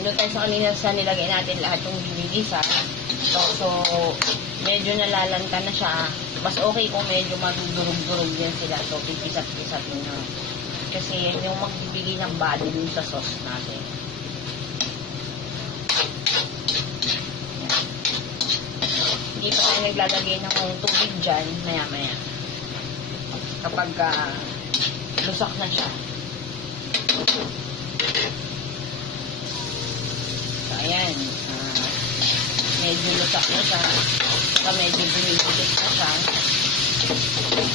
Doon tayo sa kanina sa nilagay natin lahat yung ginigisa. So, medyo nalalanta na siya. Mas okay kung medyo madudurog-durog yan sila. So, pipisat-pisat nyo. Kasi yan yung magbibigay ng body dun sa sauce natin. Hindi pa tayo naglalagay ng tubig dyan, maya-maya. Kapag lusak na siya. So, ayan. Medyo lusak na siya. Saka medyo bumibigit na siya.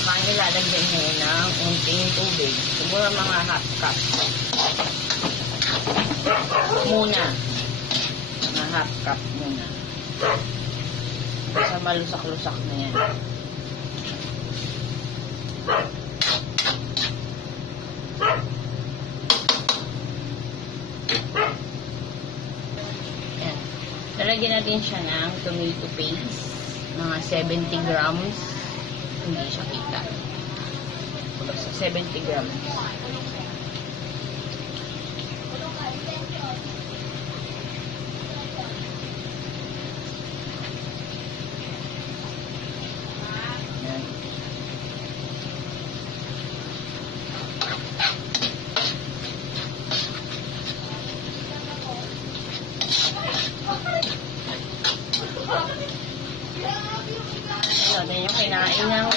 Kaya lalagyan nyo ng unting tubig. Siguro mga half cup. Muna. Mga half cup muna. Basta malusak-lusak na yan. Ayan. Lalagyan natin siya ng tomato paste. Mga 70 grams. Hindi siya kita. 70 grams. Yan yung kinain ng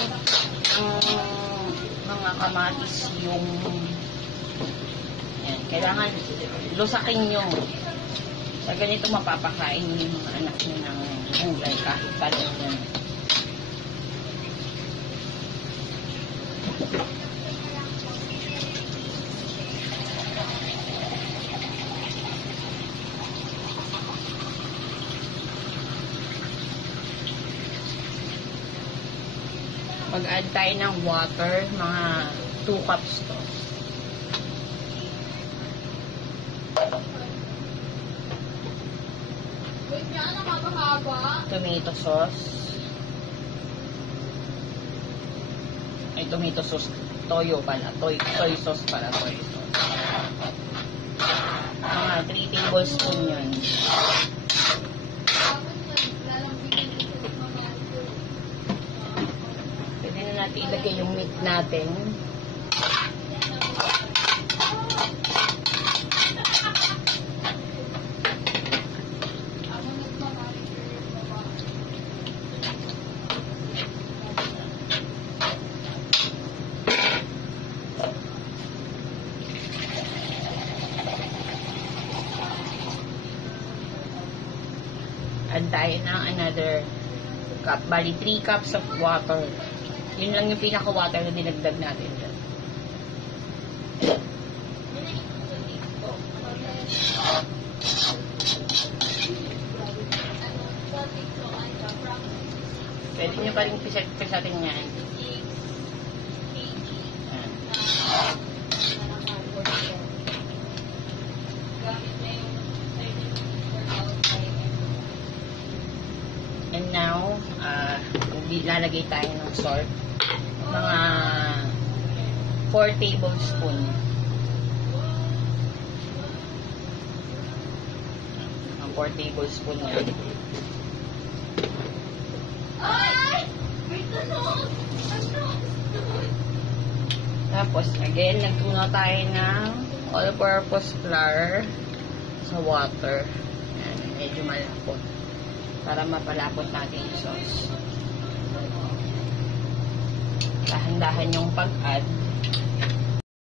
mga kamatis yung yan, kailangan lusakin nyo sa ganito mapapakain nyo yung mga anak nyo ng gulay kahit palit yan. Mag-add tayo ng water, mga 2 cups to. Tomato sauce. Ay, tomato sauce. Toyo pala. Soy sauce pala. Soy sauce. Mga 3 tablespoon yun. Natin ilagay yung meat natin. Add tayo ng another cup. Bali, 3 cups of water. Yun lang yung pinaka-water na dinagdag natin dyan. Pwede nyo pa rin pisatin yan. And now, lalagay tayo ng salt. Mga 4 tablespoon. Mga 4 tablespoon yan. Tapos, again, nagtunaw tayo ng all-purpose flour sa water. Yan, medyo malapot. Para mapalapot natin yung sauce. Dahan-dahan yung pag-add.